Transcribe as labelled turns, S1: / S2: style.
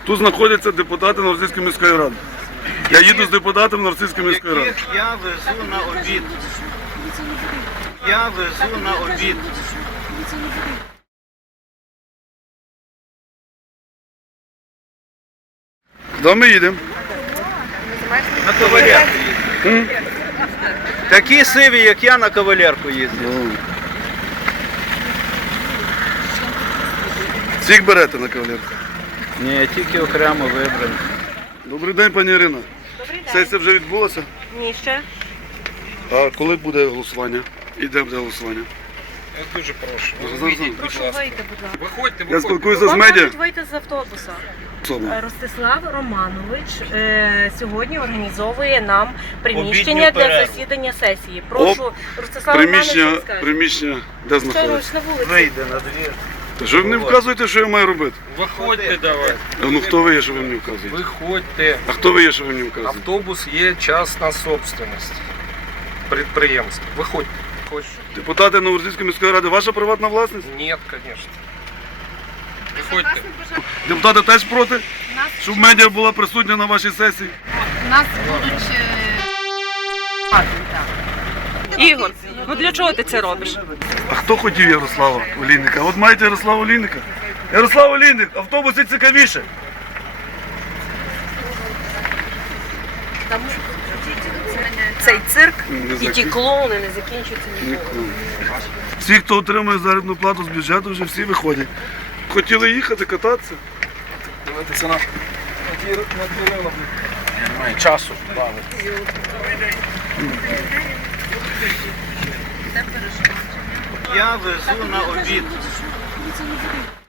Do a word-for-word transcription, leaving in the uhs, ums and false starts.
S1: Тут знаходяться депутати Новоросійської міської ради. Я їду з депутатом Новоросійської міської ради.
S2: Яких я везу на обід. Я везу на обід.
S1: Куди ми їдемо?
S2: На кавалерку їздять. Такі сиві, як я, на кавалерку їздять.
S1: Всіх берете на кавалерку?
S2: Ні, тільки окремо вибрані.
S1: Добрий день, пані Ірина.
S3: Добрий день.
S1: Сесія вже відбулася?
S3: Ні, ще.
S1: А коли буде голосування? І де буде голосування?
S4: Я дуже прошу.
S1: Зараз,
S4: Вийдіть,
S1: зараз.
S4: будь
S3: Прошу
S4: ласка.
S3: вийти, будь ласка.
S4: Виходьте,
S1: Я
S4: виходьте.
S1: спілкуюся з
S3: Вам
S1: медіа.
S3: можуть вийти з автобуса.
S1: Особа.
S3: Е, Ростислав Романович е, сьогодні організовує нам приміщення
S2: Обідню
S3: для
S2: перерву.
S3: засідання сесії. Прошу, Ростислав
S1: Приміщення,
S3: Романович, скаже.
S1: приміщення, де
S3: Що
S1: знаходиться?
S3: на вулиці?
S2: Вийде на двір.
S1: Та що ви мені вказуєте, що я маю робити?
S4: Виходьте давай.
S1: Ну хто ви є, що ви мені вказуєте?
S4: Виходьте.
S1: А хто ви є, що ви мені вказуєте?
S4: Автобус є частна собственность. Підприємство. Виходьте. Хоч.
S1: Депутати Новоросійської міської ради, ваша приватна власність?
S4: Ні, звісно. Виходьте.
S1: Депутати теж проти,
S5: Нас,
S1: щоб медіа була присутня на вашій сесії?
S5: нас будуть е,
S6: Ігор, ну для чого ти це робиш?
S1: А хто хотів Ярослава Олійника? От маєте Ярослава Олійника? Ярослав Олійник, автобуси цікавіше.
S3: Цей цирк
S1: Не
S3: і ті
S1: закінчується.
S3: клоуни не закінчуються ніколи.
S1: Всі, хто отримує заробітну плату з бюджету, вже всі виходять. Хотіли їхати, кататися.
S4: Дивитися на Немає часу бавити.
S2: Я везу на обід.